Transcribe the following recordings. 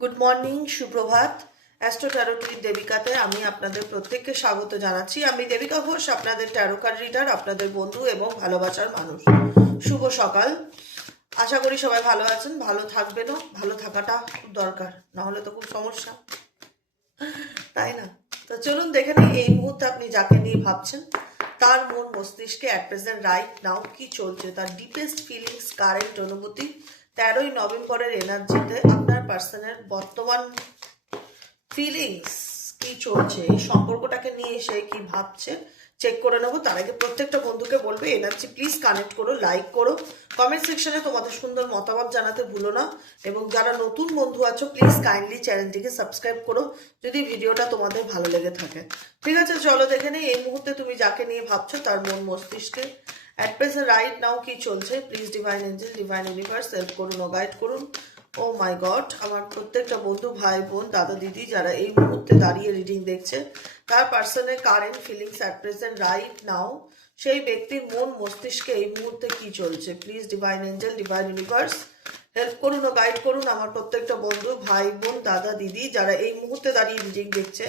Good morning সুপ্রভাত astro ট্যারোটির দেবিকাতে আমি আপনাদের প্রত্যেককে স্বাগত জানাচ্ছি। আমি দেবিকা ঘোষ, আপনাদের ট্যারোকার রিডার আপনাদের বন্ধু এবং ভালোবাসার মানুষ। শুভ সকাল। আশা করি সবাই ভালো আছেন, ভালো থাকবেনও। ভালো থাকাটা খুব দরকার, নাহলে তো খুব সমস্যা। তাই না? তো চলুন দেখে নিই এই মুহূর্তে আপনি যাকে নিয়ে ভাবছেন। তার মন মস্তিষ্কে অ্যাট প্রেজেন্ট রাইট নাও কি চলছে? তার ডিপেস্ট ফিলিংস কারেন্ট অনুভূতি তেরোই নভেম্বরের এনার্জিতে আপনার পার্সনের বর্তমান ফিলিংস কি চলছে? এই সম্পর্কটাকে নিয়ে সে কি ভাবছে চেক করে নেব। তার আগে প্রত্যেকটা বন্ধুকে বলবে এনার্জি প্লিজ কানেক্ট করো লাইক করো। কমেন্ট সেকশনে তোমাদের সুন্দর মতামত জানাতে ভুলো না। এবং যারা নতুন বন্ধু আছো প্লিজ কাইন্ডলি চ্যানেলটিকে সাবস্ক্রাইব করো, যদি ভিডিওটা তোমাদের ভালো লেগে থাকে। ঠিক আছে, চলো দেখে নেই। এই মুহূর্তে তুমি যাকে নিয়ে ভাবছ, তার মন মস্তিষ্কে অ্যাট প্রেসেন্ট রাইট নাও কি চলছে? Please divine angel divine universe help করুন ও গাইড করুন। ও মাই গড আমার প্রত্যেকটা বন্ধু, ভাই, বোন, দাদা, দিদি যারা এই মুহূর্তে দাঁড়িয়ে রিডিং দেখছে, তার পার্সনের current feelings at present right now সেই ব্যক্তির মন, মস্তিষ্কে এই মুহূর্তে কি চলছে? Please divine angel divine universe help করুন ও গাইড করুন আমার প্রত্যেকটা বন্ধু, ভাই, বোন, দাদা, দিদি যারা এই মুহূর্তে দাঁড়িয়ে রিডিং দেখছে,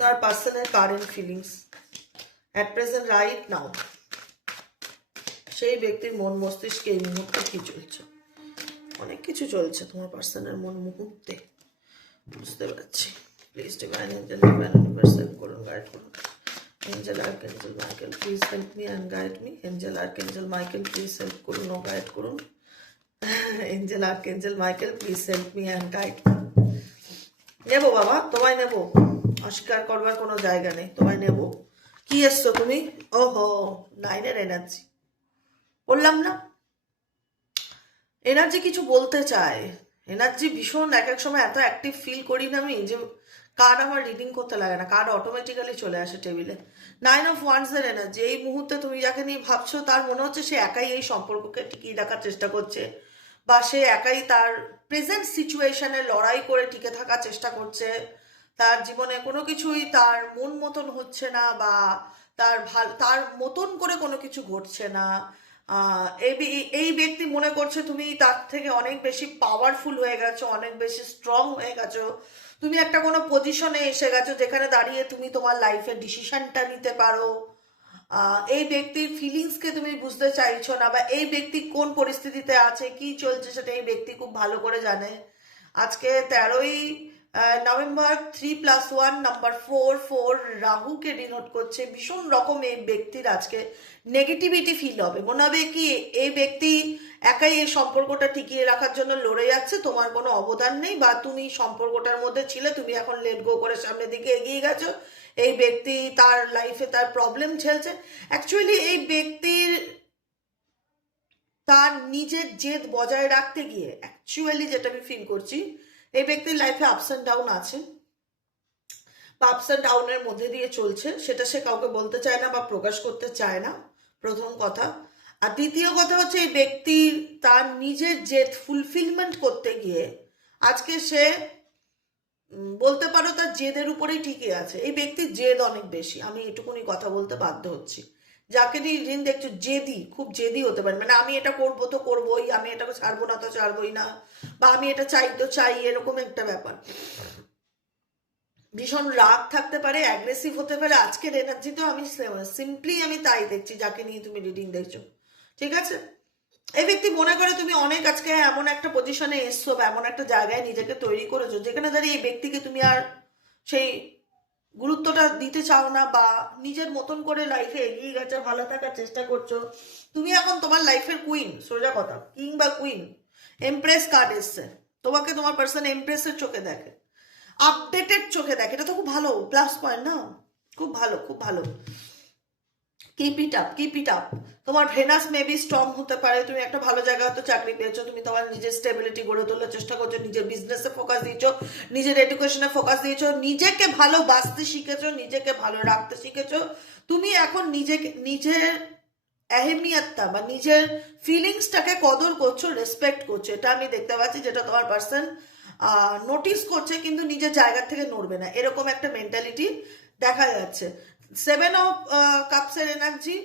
তার পার্সনের current feelings at present right now সেই ব্যক্তির মন মস্তিষ্কে এই মুহূর্তে কি চলছে? অনেক কিছু চলছে তোমার পার্সনের মন মুহূর্তে। বুঝতে পারছি। Please divine angel divine universe help করুন গাইড করুন। Angel archangel Michael please help me and guide me angel archangel Michael please help করুন ও গাইড করুন। Angel archangel Michael please help me and guide নেব বাবা, তোমায় নেব। অস্বীকার করবার কোনো জায়গা নেই, তোমায় নেব। কি এসছো তুমি? ওহো, নাইনের এনার্জি বললাম না। এনার্জি কিছু বলতে চায়। এনার্জি ভীষণ, এক এক সময় এত অ্যাক্টিভ ফিল করি না আমি যে কার্ড আমার রিডিং করতে লাগে না কার্ড অটোমেটিক্যালি চলে আসে টেবিলে নাইন অফ ওয়ান্স এর এনার্জি এই মুহূর্তে তুমি যাকে নিয়ে ভাবছ, তার মনে হচ্ছে সে একাই এই সম্পর্ককে টিকিয়ে রাখার চেষ্টা করছে। বা সে একাই তার প্রেজেন্ট সিচুয়েশনে লড়াই করে টিকে থাকার চেষ্টা করছে। তার জীবনে কোনো কিছুই তার মন মতন হচ্ছে না বা তার ভালো, তার মতন করে কোনো কিছু ঘটছে না। এই এই ব্যক্তি মনে করছে, তুমি তার থেকে অনেক বেশি পাওয়ারফুল হয়ে গেছো, অনেক বেশি স্ট্রং হয়ে গেছো। তুমি একটা কোনো পজিশনে এসে গেছো যেখানে দাঁড়িয়ে তুমি তোমার লাইফের ডিসিশনটা নিতে পারো। এই ব্যক্তির ফিলিংসকে তুমি বুঝতে চাইছো না বা এই ব্যক্তি কোন পরিস্থিতিতে আছে, কি চলছে সেটা এই ব্যক্তি খুব ভালো করে জানে। আজকে তেরোই November three plus one number four four রাহুকে denote করছে। ভীষণ রকম এই ব্যক্তির আজকে নেগেটিভিটি ফিল হবে। মনে হবে কি, এই ব্যক্তি একাই এই সম্পর্কটা টিকিয়ে রাখার জন্য লড়ে যাচ্ছে, তোমার কোনো অবদান নেই বা তুমি সম্পর্কটার মধ্যে ছিলে, তুমি এখন লেট গো করে সামনের দিকে এগিয়ে গেছো। এই ব্যক্তি তার লাইফে তার প্রবলেম ছেলছে অ্যাকচুয়ালি এই ব্যক্তির তার নিজের জেদ বজায় রাখতে গিয়ে অ্যাকচুয়ালি যেটা আমি ফিল করছি এই ব্যক্তির লাইফে আপস অ্যান্ড ডাউন আছে। বা আপস অ্যান্ড ডাউনের মধ্যে দিয়ে চলছে, সেটা সে কাউকে বলতে চায় না বা প্রকাশ করতে চায় না, প্রথম কথা। আর দ্বিতীয় কথা হচ্ছে, এই ব্যক্তির তার নিজের জেদ ফুলফিলমেন্ট করতে গিয়ে, আজকে সে বলতে পারো তার জেদের উপরেই ঠিকই আছে। এই ব্যক্তির জেদ অনেক বেশি, আমি এটুকুনি কথা বলতে বাধ্য হচ্ছি। যাকে নিয়ে ঋণ দেখছ, জেদি, খুব জেদি হতে পারে। মানে আমি এটা করব তো করবোই, আমি এটাকে ছাড়বো না তো ছাড়বোই না, বা আমি এটা চাই তো চাই, এরকম একটা ব্যাপার। ভীষণ রাগ থাকতে পারে অ্যাগ্রেসিভ হতে পারে, আজকের এনার্জিতেও আমি সিম্পলি আমি তাই দেখছি, যাকে নিয়ে তুমি রিডিং দেখছ। ঠিক আছে? এই ব্যক্তি মনে করে তুমি অনেক আজকে এমন একটা পজিশনে এসছো বা এমন একটা জায়গায় নিজেকে তৈরি করেছ, যেখানে দাঁড়িয়ে এই ব্যক্তিকে তুমি আর সেই গুরুত্বটা দিতে চাও না বা নিজের মতন করে লাইফে এগিয়ে গেছে, ভালো থাকার চেষ্টা করছ, তুমি এখন তোমার লাইফের কুইন সোজা কথা কিং বা কুইন এমপ্রেস কার্ড এসছে? তোমাকে তোমার পার্সন এমপ্রেসের চোখে দেখে আপডেটেড চোখে দেখে, এটা তো খুব ভালো প্লাস পয়েন্ট না? খুব ভালো খুব ভালো। Keep it up keep it up তোমার ভেনাস মেবি স্ট্রং হতে পারে, তুমি একটা ভালো জায়গায় হয়তো চাকরি পেয়েছ, তুমি তোমার নিজের স্টেবিলিটি গড়ে তোলার চেষ্টা করছ, নিজের বিজনেসে ফোকাস দিয়েছ, নিজের এডুকেশনে ফোকাস দিয়েছ, নিজেকে ভালোবাসতে শিখেছো, নিজেকে ভালো রাখতে শিখেছো, তুমি এখন নিজেকে, নিজের এহেমিয়াতটা বা নিজের ফিলিংসটাকে কদর করছ রেসপেক্ট করছ, এটা আমি দেখতে পাচ্ছি যেটা তোমার পার্সন নোটিস করছে কিন্তু নিজের জায়গা থেকে নড়বে না, এরকম একটা মেন্টালিটি দেখা যাচ্ছে। সেভেন অফ কাপসের এনার্জি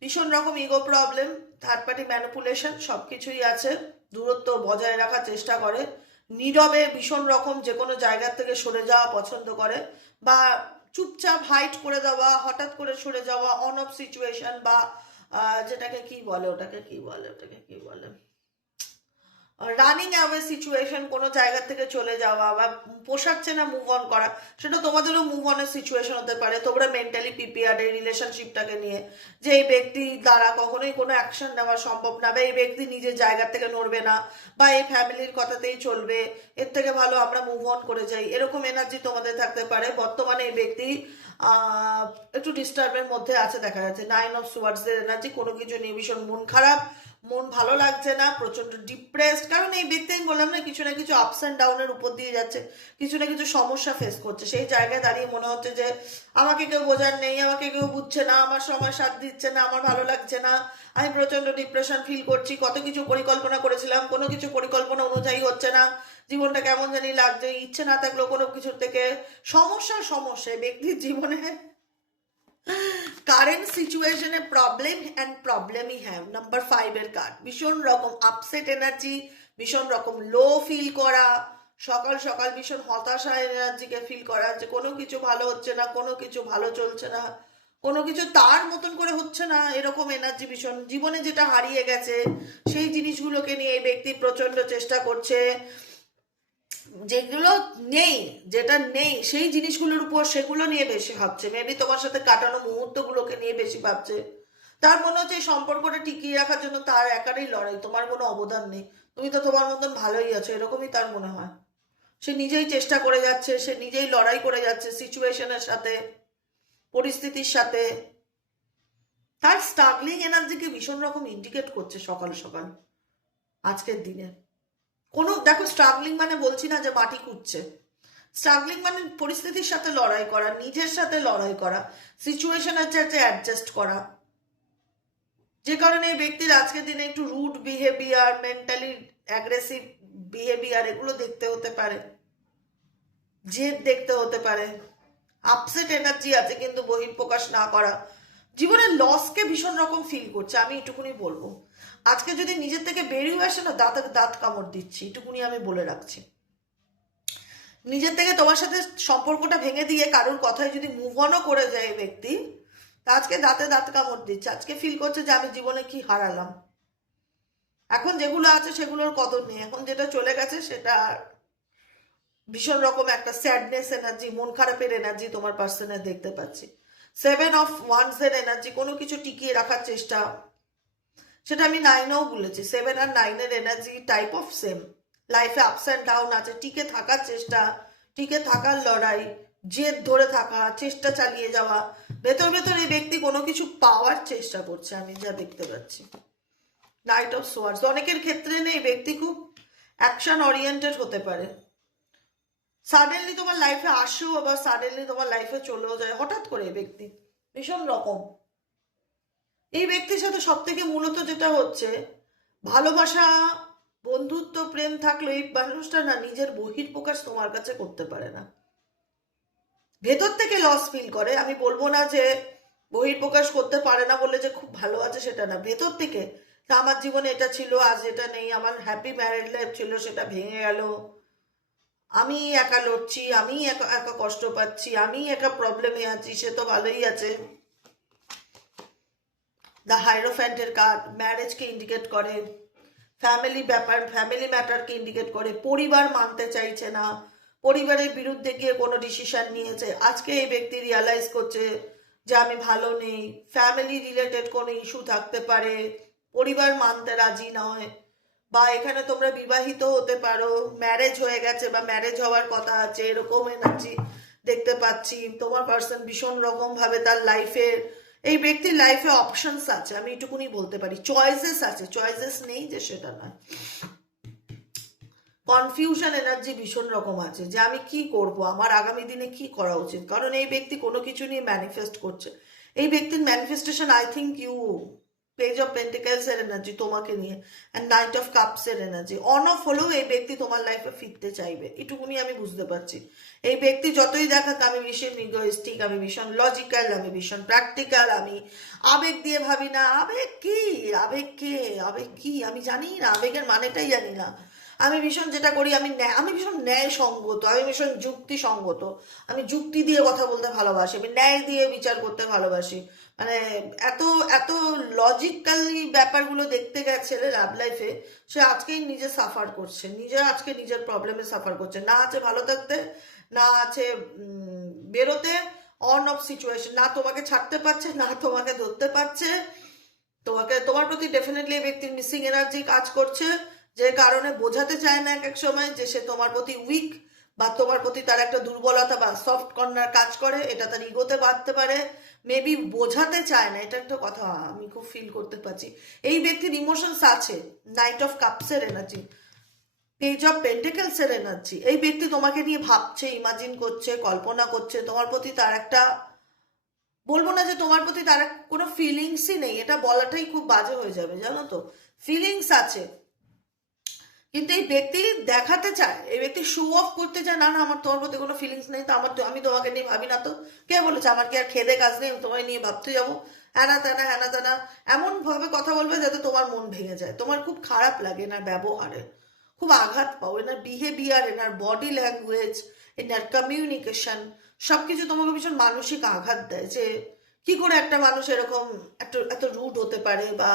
ভীষণ রকম ego problem third party manipulation সব কিছুই আছে, দূরত্ব বজায় রাখার চেষ্টা করে, নীরবে ভীষণ রকম যে কোনো জায়গা থেকে সরে যাওয়া পছন্দ করে, বা চুপচাপ হাইট করে দেওয়া, হঠাৎ করে সরে যাওয়া অন অফ সিচুয়েশন বা যেটাকে কি বলে, ওটাকে কি বলে, ওটাকে কি বলে? রানিং অ্যাওয়ে সিচুয়েশন কোনো জায়গা থেকে চলে যাওয়া বা পোষাচ্ছে না মুভ অন করা, সেটা তোমাদেরও মুভ অনের সিচুয়েশন হতে পারে। তোমরা মেন্টালি প্রিপেয়ার্ড এই রিলেশনশিপটাকে নিয়ে, যে এই ব্যক্তি দ্বারা কখনোই কোনো অ্যাকশন নেওয়া সম্ভব না, বা এই ব্যক্তি নিজের জায়গা থেকে নড়বে না, বা এই ফ্যামিলির কথাতেই চলবে, এর থেকে ভালো আমরা মুভ অন করে যাই, এরকম এনার্জি তোমাদের থাকতে পারে। বর্তমানে এই ব্যক্তি একটু ডিস্টার্বের মধ্যে আছে, দেখা যাচ্ছে। নাইন অফ সুয়ার্ডসদের এনার্জি কোনো কিছু নিয়ে ভীষণ মন খারাপ মন ভালো লাগছে না প্রচণ্ড ডিপ্রেসড কারণ এই ব্যক্তি বললাম না, কিছু না কিছু আপস অ্যান্ড ডাউনের উপর দিয়ে যাচ্ছে, কিছু না কিছু সমস্যা ফেস করছে। সেই জায়গায় দাঁড়িয়ে মনে হচ্ছে যে, আমাকে কেউ বোঝার নেই, আমাকে কেউ বুঝছে না, আমার সময় সাথ দিচ্ছে না, আমার ভালো লাগছে না, আমি প্রচণ্ড ডিপ্রেশন ফিল করছি, কত কিছু পরিকল্পনা করেছিলাম, কোনো কিছু পরিকল্পনা অনুযায়ী হচ্ছে না, জীবনটা কেমন জানি লাগছে, ইচ্ছে না থাকলেও কোনো কিছুর থেকে সমস্যা সমস্যা ব্যক্তির জীবনে কারেন্ট সিচুয়েশনে প্রবলেম অ্যান্ড প্রবলেমই হ্যাভ নাম্বার ফাইভের কার্ড ভীষণ রকম আপসেট এনার্জি ভীষণ রকম লো ফিল করা সকাল সকাল ভীষণ হতাশা এনার্জিকে ফিল করা যে কোনো কিছু ভালো হচ্ছে না, কোনো কিছু ভালো চলছে না, কোনো কিছু তার মতন করে হচ্ছে না, এরকম এনার্জি ভীষণ। জীবনে যেটা হারিয়ে গেছে, সেই জিনিসগুলোকে নিয়ে এই ব্যক্তি প্রচণ্ড চেষ্টা করছে। যেগুলো নেই, যেটা নেই, সেই জিনিসগুলোর উপর সেগুলো নিয়ে বেশি ভাবছে। মেবি তোমার সাথে কাটানো মুহূর্তগুলোকে নিয়ে বেশি ভাবছে। তার মনে হচ্ছে এই সম্পর্কটা টিকিয়ে রাখার জন্য তার একারই লড়াই, তোমার কোনো অবদান নেই। তুমি তো তোমার মতন ভালোই আছো, এরকমই তার মনে হয়। সে নিজেই চেষ্টা করে যাচ্ছে, সে নিজেই লড়াই করে যাচ্ছে সিচুয়েশনের সাথে, পরিস্থিতির সাথে। তার স্ট্রাগলিং এনার্জিকে ভীষণ রকম ইন্ডিকেট করছে সকাল সকাল, আজকের দিনে। কোনো, দেখো স্ট্রাগলিং মানে বলছি না যে মাটি কুটছে। স্ট্রাগলিং মানে পরিস্থিতির সাথে লড়াই করা, নিজের সাথে লড়াই করা সিচুয়েশনের সাথে অ্যাডজাস্ট করা। যে কারণে এই ব্যক্তির আজকের দিনে একটু rude behaviour mentally aggressive behaviour এগুলো দেখতে হতে পারে। জেদ দেখতে হতে পারে। আপসেট এনার্জি আছে কিন্তু বহিঃপ্রকাশ না করা। জীবনের লসকে ভীষণ রকম ফিল করছে, আমি এটুকুনি বলব। আজকে যদি নিজের থেকে বেরিয়ে আসে না, দাঁতের দাঁত কামড় দিচ্ছি, এটুকুনি আমি বলে রাখছি। নিজের থেকে তোমার সাথে সম্পর্কটা ভেঙে দিয়ে কারোর কথায় যদি মুভ অনও করে যায় ব্যক্তি, তা আজকে দাঁতে দাঁত কামড় দিচ্ছে। আজকে ফিল করছে যে আমি জীবনে কি হারালাম। এখন যেগুলো আছে সেগুলোর কদর নেই। এখন যেটা চলে গেছে সেটা ভীষণ রকম একটা স্যাডনেস এনার্জি মন খারাপের এনার্জি তোমার পার্সনে দেখতে পাচ্ছি। সেভেন অফ ওয়ান্স এর এনার্জি কোনো কিছু টিকিয়ে রাখার চেষ্টা সেটা আমি নাইনেও বলেছি। সেভেন আর নাইনের এনার্জি টাইপ অফ সেম লাইফে আপস অ্যান্ড ডাউন আছে। টিকে থাকার চেষ্টা, টিকে থাকার লড়াই, জেদ ধরে থাকা, চেষ্টা চালিয়ে যাওয়া। ভেতর ভেতর এই ব্যক্তি কোনো কিছু পাওয়ার চেষ্টা করছে, আমি যা দেখতে পাচ্ছি। নাইট অফ সোয়ার্স অনেকের ক্ষেত্রে নেই ব্যক্তি খুব অ্যাকশন ওরিয়েন্টেড হতে পারে। সাডেনলি তোমার লাইফে আসেও আবার সাডেনলি তোমার লাইফে চলেও যায়। হঠাৎ করে ব্যক্তি। ভীষণ রকম। এই ব্যক্তির সাথে সব থেকে মূলত যেটা হচ্ছে, ভালোবাসা, বন্ধুত্ব, প্রেম থাকলে এই মানুষটা না নিজের বহির প্রকাশ তোমার কাছে করতে পারে না। ভেতর থেকে লস ফিল করে। আমি বলব না যে বহির প্রকাশ করতে পারে না বলে যে খুব ভালো আছে সেটা না। ভেতর থেকে তা আমার জীবনে এটা ছিল, আজ এটা নেই, আমার হ্যাপি ম্যারিড লাইফ ছিল, সেটা ভেঙে গেল। আমি একা লড়ছি আমি একা একা কষ্ট পাচ্ছি আমি একা প্রবলেমে আছি, সে তো ভালোই আছে। দ্য হাইরোফ্যান্টের কার্ড ম্যারেজকে ইন্ডিকেট করে ফ্যামিলি ব্যাপার ফ্যামিলি ম্যাটারকে ইন্ডিকেট করে, পরিবার মানতে চাইছে না, পরিবারের বিরুদ্ধে গিয়ে কোনো ডিসিশন নিয়েছে। আজকে এই ব্যক্তি রিয়ালাইজ করছে যে আমি ভালো নেই ফ্যামিলি রিলেটেড কোনো ইস্যু থাকতে পারে, পরিবার মানতে রাজি নয়, বা এখানে তোমরা বিবাহিত হতে পারো ম্যারেজ হয়ে গেছে বা ম্যারেজ হওয়ার কথা আছে, এরকম এনার্জি দেখতে পাচ্ছি। তোমার পার্সন ভীষণ রকমভাবে তার লাইফের এই ব্যক্তির লাইফে অপশনস আছে, আমি এটুকুনি বলতে পারি। চয়েসেস আছে চয়েসেস নেই যে সেটা নয়। কনফিউশন এনার্জি ভীষণ রকম আছে, যে আমি কি করব, আমার আগামী দিনে কি করা উচিত? কারণ এই ব্যক্তি কোনো কিছু নিয়ে ম্যানিফেস্ট করছে। এই ব্যক্তির manifestation I think you page of pentacles এর এনার্জি তোমাকে নিয়ে অ্যান্ড নাইট অফ কাপস এর এনার্জি অন অফ হলেও এই ব্যক্তি তোমার লাইফে ফিরতে চাইবে, এটুকুনি আমি বুঝতে পারছি। এই ব্যক্তি যতই দেখাক, আমি ভীষণ ইগোয়েস্টিক আমি ভীষণ লজিক্যাল আমি ভীষণ প্র্যাকটিক্যাল আমি আবেগ দিয়ে ভাবি না, আবেগ কি? আবেগ কে? আবেগ কি? আমি জানি না, আবেগের মানেটাই জানি না। আমি ভীষণ যেটা করি, আমি ন্যায়- আমি ভীষণ ন্যায় সঙ্গত আমি ভীষণ যুক্তি সঙ্গত আমি যুক্তি দিয়ে কথা বলতে ভালোবাসি, আমি ন্যায় দিয়ে বিচার করতে ভালোবাসি। মানে এত এত লজিক্যালি ব্যাপারগুলো দেখতে গেছে লাভ লাইফে সে আজকেই নিজে সাফার করছে, নিজে আজকে নিজের প্রবলেমে সাফার করছে। না আছে ভালো থাকতে না আছে বেরোতে অন অফ সিচুয়েশন না তোমাকে ছাড়তে পারছে, না তোমাকে ধরতে পারছে। তোমাকে, তোমার প্রতি ডেফিনেটলি ব্যক্তির মিসিং এনার্জি কাজ করছে, যে কারণে বোঝাতে চায় না এক এক সময় যে সে তোমার প্রতি উইক বা তোমার প্রতি তার একটা দুর্বলতা বা সফট কর্নার কাজ করে, এটা তার ইগোতে বাড়তে পারে। মেবি বোঝাতে চায় না, এটা একটা কথা আমি খুব ফিল করতে পারছি। এই ব্যক্তির ইমোশনস আছে নাইট অফ কাপসের এনার্জি পেজ অফ পেন্টেকেলসের এনার্জি এই ব্যক্তি তোমাকে নিয়ে ভাবছে ইমাজিন করছে, কল্পনা করছে, তোমার প্রতি তার একটা, বলব না যে তোমার প্রতি তার কোনো ফিলিংসই নেই, এটা বলাটাই খুব বাজে হয়ে যাবে, জানো তো? ফিলিংস আছে। কিন্তু এই ব্যক্তি দেখাতে চায়, এই ব্যক্তি শো অফ করতে চায়, না না, আমার তোমার প্রতি কোনো ফিলিংস নেই, তো আমার আমি তোমাকে নিয়ে ভাবি না তো। কে বলেছে? আমার কি আর খেদে কাজ নেই তোমায় নিয়ে ভাবতে যাব। হ্যানা ত্যানা হ্যানা ত্যানা, এমনভাবে কথা বলবে যাতে তোমার মন ভেঙে যায়। তোমার খুব খারাপ লাগে না ব্যবহারে। খুব আঘাত পাও, এনার বিহেভিয়ার এনার বডি ল্যাঙ্গুয়েজ এনার কমিউনিকেশন সবকিছু তোমাকে ভীষণ মানসিক আঘাত দেয় যে কি করে একটা মানুষ এরকম এত এত রুড হতে পারে বা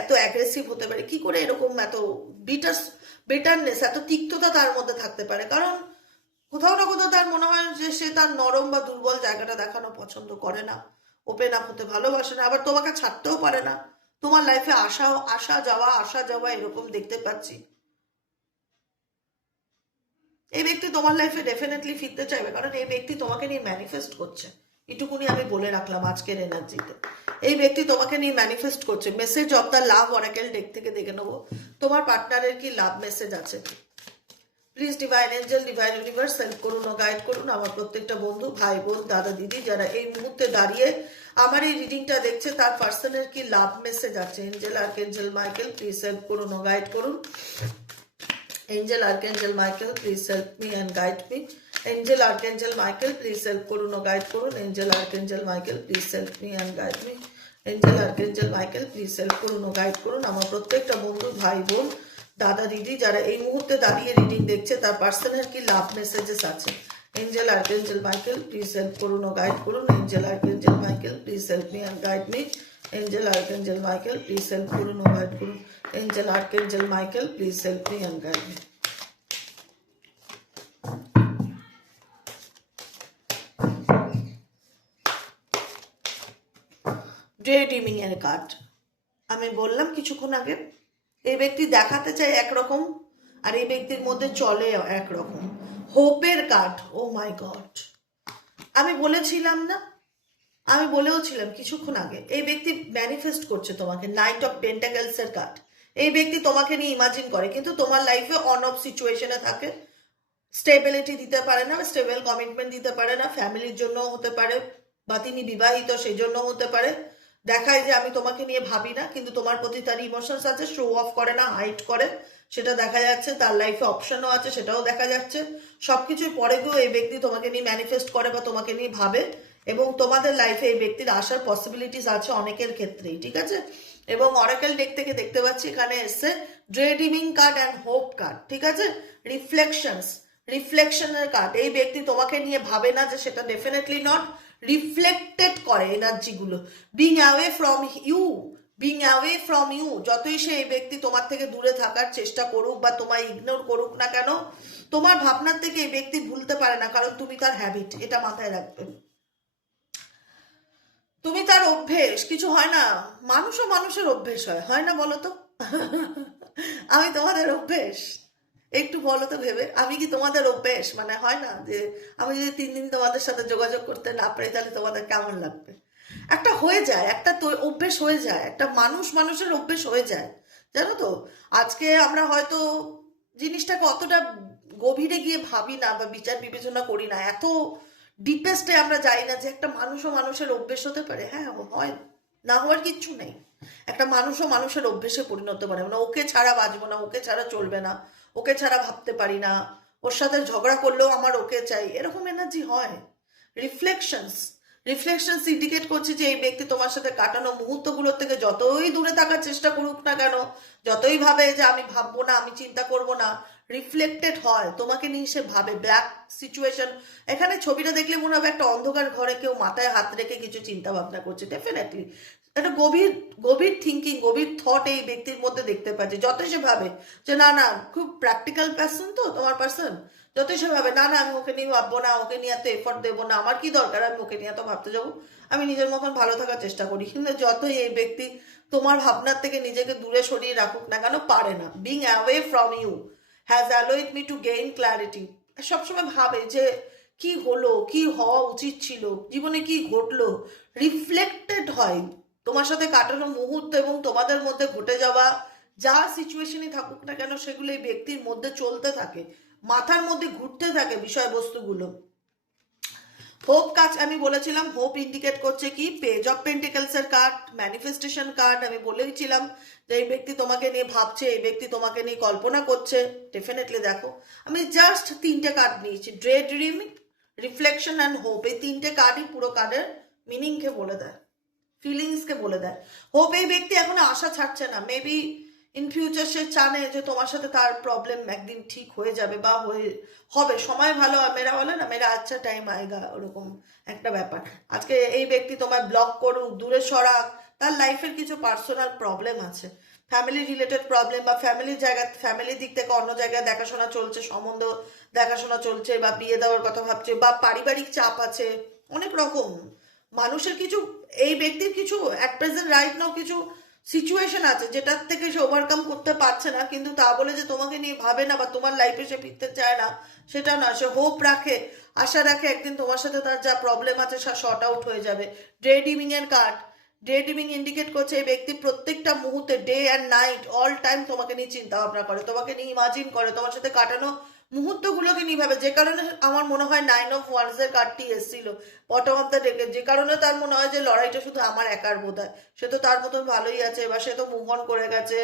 এত অ্যাগ্রেসিভ হতে পারে? কি করে এরকম এত বিটার বিটারনেস এত তিক্ততা তার মধ্যে থাকতে পারে? কারণ কোথাও না কোথাও তার মনে হয় যে সে তার নরম বা দুর্বল জায়গাটা দেখানো পছন্দ করে না। ওপেন আপ হতে ভালোবাসে না, আবার তোমাকে ছাড়তেও পারে না। তোমার লাইফে আসা আসা যাওয়া আসা যাওয়া এরকম দেখতে পাচ্ছি। এই ব্যক্তি তোমার লাইফে ডেফিনেটলি ফিরতে চাইবে, কারণ এই ব্যক্তি তোমাকে নিয়ে ম্যানিফেস্ট করছে। এটুকুনি আমি বলে রাখলাম আজকের এনার্জিতে এই ব্যক্তি তোমাকে নিয়ে ম্যানিফেস্ট করছে। Message of the love oracle deck থেকে দেখে নেব। তোমার পার্টনারের কি লাভ মেসেজ আছে? Please divine angel divine universe help করুন ও গাইড করুন আমার প্রত্যেকটা বন্ধু, ভাই, বোন, দাদা, দিদি, যারা এই মুহূর্তে দাঁড়িয়ে আমার এই রিডিংটা দেখছে, তার পার্সনের কি লাভ মেসেজ আছে? Angel archangel Michael please help করুন ও গাইড করুন। Angel Archangel Michael, please help me and guide me. Angel Archangel Michael, please help করুন ও guide করুন. Angel Archangel Michael, please help me and guide me. Angel Archangel Michael, please help করুন ও guide করুন. আমার প্রত্যেকটা বন্ধু ভাই বোন দাদা দিদি যারা এই মুহূর্তে দাঁড়িয়ে রিডিং দেখছে তার পার্সনের কি লাভ মেসেজেস আছে angel archangel Michael please help করুন ও গাইড করুন angel archangel Michael please help me and guide me angel archangel Michael please help করুন ও গাইড করুন angel archangel Michael please help me and guide me day এর card আমি বললাম কিছুক্ষণ আগে, এই ব্যক্তি দেখাতে চায় একরকম, আর এই ব্যক্তির মধ্যে চলে একরকম। হোপের কার্ড ও মাই গড আমি বলেছিলাম না আমি বলেও ছিলাম কিছুক্ষণ আগে, এই ব্যক্তি ম্যানিফেস্ট করছে তোমাকে নাইট অফ পেন্টাকেলস এর কার্ড এই ব্যক্তি তোমাকে নিয়ে ইমাজিন করে, কিন্তু তোমার লাইফে অন অফ সিচুয়েশনে থাকে। স্টেবিলিটি দিতে পারে না স্টেবল কমিটমেন্ট দিতে পারে না ফ্যামিলির জন্য হতে পারে, বা তিনি বিবাহিত সেই জন্য হতে পারে। দেখায় যে আমি তোমাকে নিয়ে ভাবি না, কিন্তু তোমার প্রতি তার ইমোশনস আছে শো অফ করে না হাইট করে। সেটা দেখা যাচ্ছে, তার লাইফে অপশনও আছে, সেটাও দেখা যাচ্ছে। সবকিছুর পরে গিয়েও এই ব্যক্তি তোমাকে নিয়ে ম্যানিফেস্ট করে বা তোমাকে নিয়ে ভাবে। এবং তোমাদের লাইফে এই ব্যক্তির আসার পসিবিলিটিস আছে অনেকের ক্ষেত্রেই, ঠিক আছে? এবং অরাকেল ডেক থেকে দেখতে পাচ্ছি, এখানে এসছে dreaming card and hope card ঠিক আছে? রিফ্লেকশনস রিফ্লেকশনের কার্ড এই ব্যক্তি তোমাকে নিয়ে ভাবে না যে সেটা ডেফিনেটলি নট রিফ্লেক্টেড করে এনার্জিগুলো being away from you being away from you যতই সে এই ব্যক্তি তোমার থেকে দূরে থাকার চেষ্টা করুক বা তোমায় ইগনোর করুক না কেন, তোমার ভাবনার থেকে এই ব্যক্তি ভুলতে পারে না, কারণ তুমি তার হ্যাবিট এটা মাথায় রাখবেন তুমি তার অভ্যেস, কিছু হয় না, মানুষও মানুষের অভ্যেস হয় হয় না বলো তো? আমি তোমাদের অভ্যেস। একটু বলো তো ভেবে, আমি কি তোমাদের অভ্যেস? মানে হয় না যে আমি যদি তিন দিন তোমাদের সাথে যোগাযোগ করতে না পারি, তাহলে তোমাদের কেমন লাগবে? একটা হয়ে যায়, একটা তো অভ্যেস হয়ে যায়, একটা মানুষ মানুষের অভ্যেস হয়ে যায়, জানো তো? আজকে আমরা হয়তো জিনিসটাকে অতটা গভীরে গিয়ে ভাবি না বা বিচার বিবেচনা করি না, এত ডিপেস্টে আমরা যাই না যে একটা মানুষও মানুষের অভ্যেস হতে পারে। হ্যাঁ হয়। না হওয়ার কিচ্ছু নেই। একটা মানুষও মানুষের অভ্যেসে পরিণত করে মানে ওকে ছাড়া বাঁচবো না, ওকে ছাড়া চলবে না, ওকে ছাড়া ভাবতে পারি না। ওর সাথে ঝগড়া করলেও আমার ওকে চাই। এরকম এনার্জি হয়। রিফ্লেকশনস রিফ্লেকশনস ইন্ডিকেট করছে যে এই ব্যক্তি তোমার সাথে কাটানো মুহূর্তগুলোর থেকে যতই দূরে থাকার চেষ্টা করুক না কেন, যতই ভাবে যে আমি ভাববো না, আমি চিন্তা করব না রিফ্লেক্টেড হয়। তোমাকে নিয়ে সে ভাবে ব্ল্যাক সিচুয়েশন এখানে ছবিটা দেখলে মনে হবে একটা অন্ধকার ঘরে কেউ মাথায় হাত রেখে কিছু চিন্তা ভাবনা করছে। ডেফিনেটলি একটা গভীর গভীর থিঙ্কিং গভীর থট এই ব্যক্তির মধ্যে দেখতে পাচ্ছে। সে ভাবে যে না না, খুব প্র্যাকটিক্যাল পার্সন তো তোমার পার্সন সে ভাবে না না, আমি ওকে নিয়ে ভাববো না, ওকে নিয়ে এত এফোর্ট দেবো না। আমার কি দরকার? আমি ওকে নিয়ে এত ভাবতে যাব? আমি নিজের মতন ভালো থাকার চেষ্টা করি। কিন্তু যতই এই ব্যক্তি তোমার ভাবনার থেকে নিজেকে দূরে সরিয়ে রাখুক না কেন, পারে না। Being away from you has allowed me to gain clarity সবসময় ভাবে যে কি হলো, কি হওয়া উচিত ছিল, জীবনে কি ঘটলো রিফ্লেক্টেড হয়। তোমার সাথে কাটানো মুহূর্ত এবং তোমাদের মধ্যে ঘটে যাওয়া যা সিচুয়েশনই থাকুক না কেন, সেগুলো এই ব্যক্তির মধ্যে চলতে থাকে, মাথার মধ্যে ঘুরতে থাকে বিষয়বস্তুগুলো। হোপ কাজ আমি বলেছিলাম হোপ ইন্ডিকেট করছে কি পেজ অফ পেন্টিকেলস এর কার্ড ম্যানিফেস্টেশন কার্ড আমি বলেইছিলাম যে এই ব্যক্তি তোমাকে নিয়ে ভাবছে, এই ব্যক্তি তোমাকে নিয়ে কল্পনা করছে। ডেফিনেটলি দেখো, আমি জাস্ট তিনটে কার্ড নিয়েছি ড্রে ড্রিম রিফ্লেকশন অ্যান্ড হোপ এই তিনটে কার্ডই পুরো কার্ডের মিনিংকে বলে দেয় ফিলিংসকে বলে দেয়। হোপ এই ব্যক্তি এখনও আশা ছাড়ছে না মেবি ইন ফিউচার সে জানে যে তোমার সাথে তার প্রবলেম একদিন ঠিক হয়ে যাবে বা হয়ে, হবে। সময় ভালো মেরা বলে না মেরা আচ্ছা টাইম আয়গা। ওরকম একটা ব্যাপার। আজকে এই ব্যক্তি তোমায় ব্লক করুক, দূরে সরাক, তার লাইফের কিছু পার্সোনাল প্রবলেম আছে। ফ্যামিলি রিলেটেড প্রবলেম বা ফ্যামিলির জায়গা ফ্যামিলির দিক থেকে অন্য জায়গায় দেখাশোনা চলছে, সম্বন্ধ দেখাশোনা চলছে বা বিয়ে দেওয়ার কথা ভাবছে বা পারিবারিক চাপ আছে, অনেক রকম। মানুষের কিছু, এই ব্যক্তির কিছু অ্যাট প্রেজেন্ট রাইট নাও কিছু সিচুয়েশন আছে, যেটার থেকে সে ওভারকাম করতে পারছে না, কিন্তু তা বলে যে তোমাকে নিয়ে ভাবে না বা তোমার লাইফে সে ফিরতে চায় না, সেটা না, সে হোপ রাখে, আশা রাখে একদিন তোমার সাথে তার যা প্রবলেম আছে সে শর্ট আউট হয়ে যাবে। ডে ডিমিং এর কার্ড ডে ডিমিং ইন্ডিকেট করছে এই ব্যক্তি প্রত্যেকটা মুহূর্তে day and night all time তোমাকে নিয়ে চিন্তা ভাবনা করে, তোমাকে নিয়ে ইমাজিন করে, তোমার সাথে কাটানো মুহূর্তগুলোকে নিয়ে ভাবে, যে কারণে আমার মনে হয় নাইন অফ ওয়ান্স এর কার্ডটি এসেছিল বটম অফ দ্য ডেকে যে কারণে তার মনে হয় যে লড়াইটা শুধু আমার একার বোধ হয়। সে তো তার মতন ভালোই আছে, বা সে তো মুভ অন করে গেছে,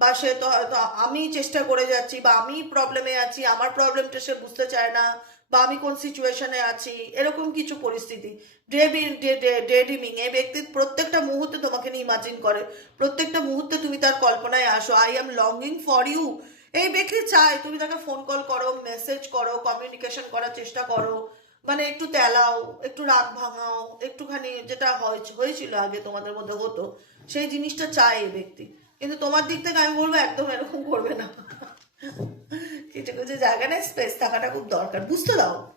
বা সে তো হয়তো আমি চেষ্টা করে যাচ্ছি, বা আমি প্রবলেমে আছি, আমার প্রবলেমটা সে বুঝতে চায় না, বা আমি কোন সিচুয়েশনে আছি, এরকম কিছু পরিস্থিতি। ডে ডে ডিমিং এই ব্যক্তির প্রত্যেকটা মুহূর্তে তোমাকে নিয়ে ইমাজিন করে। প্রত্যেকটা মুহূর্তে তুমি তার কল্পনায় আসো। I am longing for you এই ব্যক্তি চায় তুমি তাকে ফোন কল করো মেসেজ করো কমিউনিকেশন করার চেষ্টা করো। মানে একটু তেলাও, একটু রাগ ভাঙাও, একটুখানি যেটা হয়- হয়েছিল আগে তোমাদের মধ্যে হতো, সেই জিনিসটা চায় এই ব্যক্তি। কিন্তু তোমার দিক থেকে আমি বলব একদম এরকম করবে না। কিছু কিছু জায়গায় না স্পেস থাকাটা খুব দরকার। বুঝতে দাও।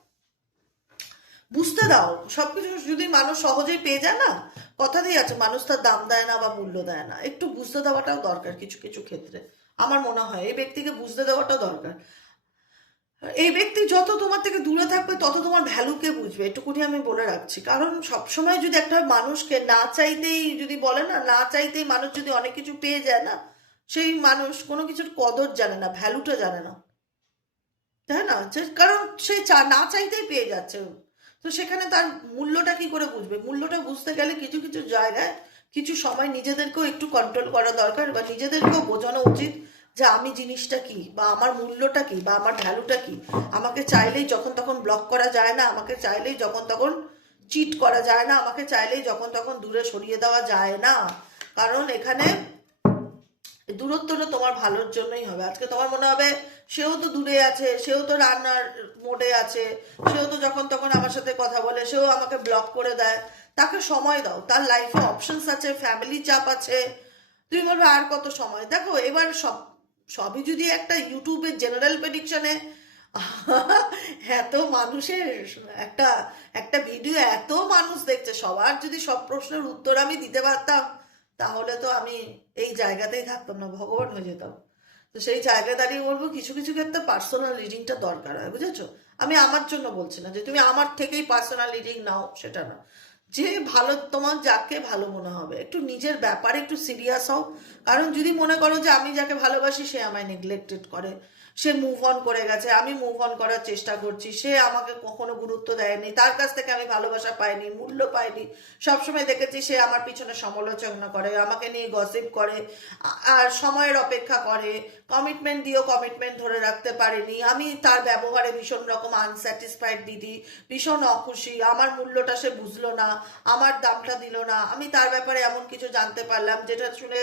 বুঝতে দাও। সবকিছু যদি মানুষ সহজেই পেয়ে যায় না, কথাতেই আছে, মানুষ তার দাম দেয় না বা মূল্য দেয় না। একটু বুঝতে দেওয়াটাও দরকার কিছু কিছু ক্ষেত্রে। আমার মনে হয়, এই ব্যক্তিকে বুঝতে দেওয়াটা দরকার। এই ব্যক্তি যত তোমার থেকে দূরে থাকবে, তত তোমার ভ্যালুকে বুঝবে। এটুকুনি আমি বলে রাখছি। কারণ সবসময় যদি একটা মানুষকে না চাইতেই যদি বলে না না চাইতেই মানুষ যদি অনেক কিছু পেয়ে যায় না, সেই মানুষ কোনো কিছুর কদর জানে না, ভ্যালুটা জানে না। তাই না? কারণ সে না চাইতেই পেয়ে যাচ্ছে। তো সেখানে তার মূল্যটা কি করে বুঝবে? মূল্যটা বুঝতে গেলে কিছু কিছু জায়গায় কিছু সময় নিজেদেরকেও একটু কন্ট্রোল করা দরকার বা নিজেদেরকেও বোঝানো উচিত যে আমি জিনিসটা কি বা আমার মূল্যটা কি বা আমার ভ্যালুটা কি। আমাকে চাইলেই যখন তখন ব্লক করা যায় না, আমাকে চাইলেই যখন তখন চিট করা যায় না, আমাকে চাইলেই যখন তখন দূরে সরিয়ে দেওয়া যায় না। কারণ এখানে দূরত্বটা তোমার ভালোর জন্যই হবে। আজকে তোমার মনে হবে সেও তো দূরে আছে, সেও তো রান্নার মোডে আছে, সেও তো যখন তখন আমার সাথে কথা বলে, সেও আমাকে ব্লক করে দেয়। তাকে সময় দাও। তার লাইফে অপশনস আছে ফ্যামিলি চাপ আছে। তুমি বলবে, আর কত সময়? দেখো, এবার সব, সবই যদি একটা ইউটিউবের জেনারেল প্রেডিকশনে এত মানুষের একটা একটা ভিডিও এত মানুষ দেখছে, সবার যদি সব প্রশ্নের উত্তর আমি দিতে পারতাম, তাহলে তো আমি এই জায়গাতেই থাকতাম না, ভগবান হয়ে যেতাম। তো সেই জায়গায় দাঁড়িয়ে বলব, কিছু কিছু ক্ষেত্রে পার্সোনাল রিডিংটা দরকার হয়, বুঝেছ? আমি আমার জন্য বলছি না যে, তুমি আমার থেকেই পার্সোনাল রিডিং নাও, সেটা না। যে ভালো, তোমার যাকে ভালো মনে হবে। একটু নিজের ব্যাপারে একটু সিরিয়াস হও। কারণ যদি মনে করো যে আমি যাকে ভালোবাসি, সে আমায় নেগলেক্টেড করে। সে মুভ অন করে গেছে, আমি মুভ অন করার চেষ্টা করছি, সে আমাকে কখনো গুরুত্ব দেয়নি, তার কাছ থেকে আমি ভালোবাসা পাইনি, মূল্য পাইনি, সবসময় দেখেছি সে আমার পিছনে সমালোচনা করে, আমাকে নিয়ে গসিপ করে আর সময়ের অপেক্ষা করে কমিটমেন্ট দিয়েও কমিটমেন্ট ধরে রাখতে পারেনি, আমি তার ব্যবহারে ভীষণ রকম আনস্যাটিসফাইড দিদি, ভীষণ অখুশি, আমার মূল্যটা সে বুঝলো না, আমার দামটা দিল না, আমি তার ব্যাপারে এমন কিছু জানতে পারলাম, যেটা শুনে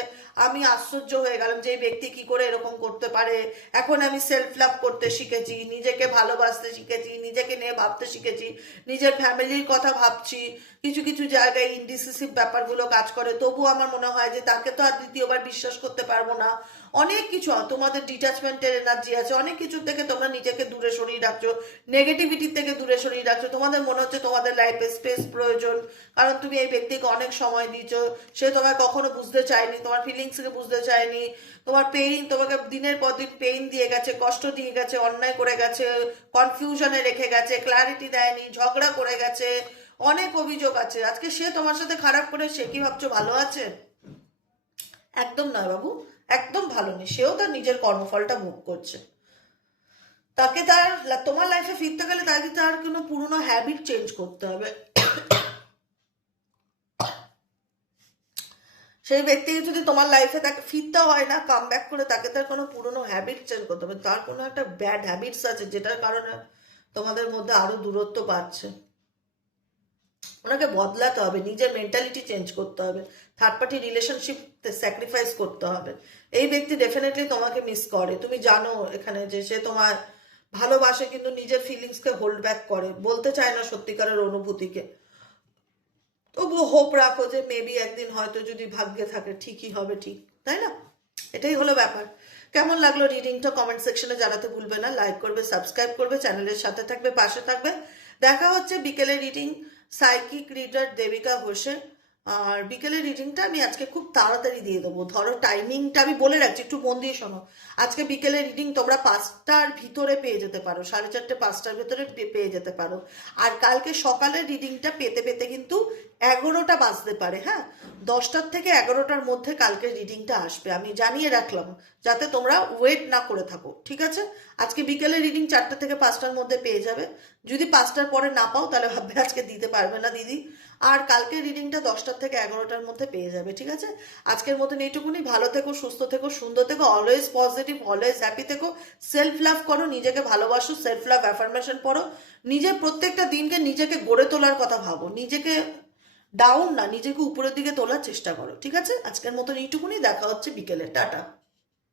আমি আশ্চর্য হয়ে গেলাম যে এই ব্যক্তি কি করে এরকম করতে পারে, এখন আমি সেলফ লাভ করতে শিখেছি, নিজেকে ভালোবাসতে শিখেছি, নিজেকে নিয়ে ভাবতে শিখেছি, নিজের ফ্যামিলির কথা ভাবছি। কিছু কিছু জায়গায় ইনডিসিসিভ ব্যাপারগুলো কাজ করে। তবু আমার মনে হয় যে তাকে তো আর দ্বিতীয়বার বিশ্বাস করতে পারব না। অনেক কিছু, তোমাদের ডিটাচমেন্টের এনার্জি আছে, অনেক কিছু থেকে তোমরা নিজেকে দূরে সরিয়ে রাখছো নেগেটিভিটির থেকে দূরে সরিয়ে রাখছো। তোমাদের মনে হচ্ছে তোমাদের লাইফে স্পেস প্রয়োজন, কারণ তুমি এই ব্যক্তিকে অনেক সময় দিয়েছ। সে তোমায় কখনো বুঝতে চায়নি, তোমার ফিলিংসকে বুঝতে চায়নি, তোমার পেইন তোমাকে দিনের পর দিন পেইন দিয়ে গেছে, কষ্ট দিয়ে গেছে, অন্যায় করে গেছে কনফিউশনে রেখে গেছে ক্লারিটি দেয়নি, ঝগড়া করে গেছে। অনেক অভিযোগ আছে। আজকে সে তোমার সাথে খারাপ করে সে কি ভাবছ, ভালো আছে? একদম নয় বাবু, একদম ভালো নেই। সেও তার নিজের কর্মফলটা ভোগ করছে। তাকে তার তোমার লাইফে ফিরতে গেলে তাকে তার কোনো পুরনো হ্যাবিট চেঞ্জ করতে হবে। সেই ব্যক্তিকে যদি তোমার লাইফে তাকে ফিরতে হয় না কাম ব্যাক করে তাকে তার কোনো পুরনো হ্যাবিট চেঞ্জ করতে হবে। তার কোনো একটা ব্যাড হ্যাবিটস আছে, যেটার কারণে তোমাদের মধ্যে আরও দূরত্ব বাড়ছে। ওনাকে বদলাতে হবে, নিজের মেন্টালিটি চেঞ্জ করতে হবে থার্ড পার্টি রিলেশনশিপ স্যাক্রিফাইস করতে হবে। এই ব্যক্তি ডেফিনেটলি তোমাকে মিস করে। তুমি জানো এখানে যে সে তোমার ভালোবাসে কিন্তু নিজের ফিলিংসকে হোল্ড ব্যাক করে, বলতে চায় না সত্যিকারের অনুভূতিকে। তবুও হোপ রাখো যে মেবি একদিন হয়তো যদি ভাগ্যে থাকে ঠিকই হবে ঠিক, তাই না? এটাই হলো ব্যাপার। কেমন লাগল রিডিংটা কমেন্ট সেকশনে জানাতে ভুলবে না। লাইক করবে সাবস্ক্রাইব করবে চ্যানেলের সাথে থাকবে, পাশে থাকবে। দেখা হচ্ছে বিকেলে রিডিং সাইকিক রিডার দেবিকা ঘোষে আর বিকেলের রিডিংটা আমি আজকে খুব তাড়াতাড়ি দিয়ে দেবো। ধরো টাইমিংটা আমি বলে রাখছি, একটু মন দিয়ে শোনো। আজকে বিকেলের রিডিং তোমরা পাঁচটার ভিতরে পেয়ে যেতে পারো, সাড়ে চারটে, পাঁচটার ভিতরে পেয়ে যেতে পারো। আর কালকে সকালের রিডিংটা পেতে পেতে কিন্তু এগারোটা বাজতে পারে হ্যাঁ? দশটার থেকে এগারোটার মধ্যে কালকে রিডিংটা আসবে, আমি জানিয়ে রাখলাম, যাতে তোমরা ওয়েট না করে থাকো, ঠিক আছে? আজকে বিকেলে রিডিং চারটা থেকে পাঁচটার মধ্যে পেয়ে যাবে। যদি পাঁচটার পরে না পাও, তাহলে ভাববে আজকে দিতে পারবে না দিদি। আর কালকে রিডিংটা দশটার থেকে এগারোটার মধ্যে পেয়ে যাবে, ঠিক আছে? আজকের মতন এইটুকুনি। ভালো থেকো, সুস্থ থেকো, সুন্দর থেকো অলওয়েজ পজিটিভ অলওয়েজ হ্যাপি থেকো। সেলফ লাভ করো, নিজেকে ভালোবাসো সেলফ লাভ অ্যাফার্মেশন পড়ো। নিজের প্রত্যেকটা দিনকে নিজেকে গড়ে তোলার কথা ভাবো। নিজেকে ডাউন না, নিজেকে উপরের দিকে তোলার চেষ্টা করো, ঠিক আছে? আজকের মতন এইটুকুনি। দেখা হচ্ছে বিকেলে। টাটা।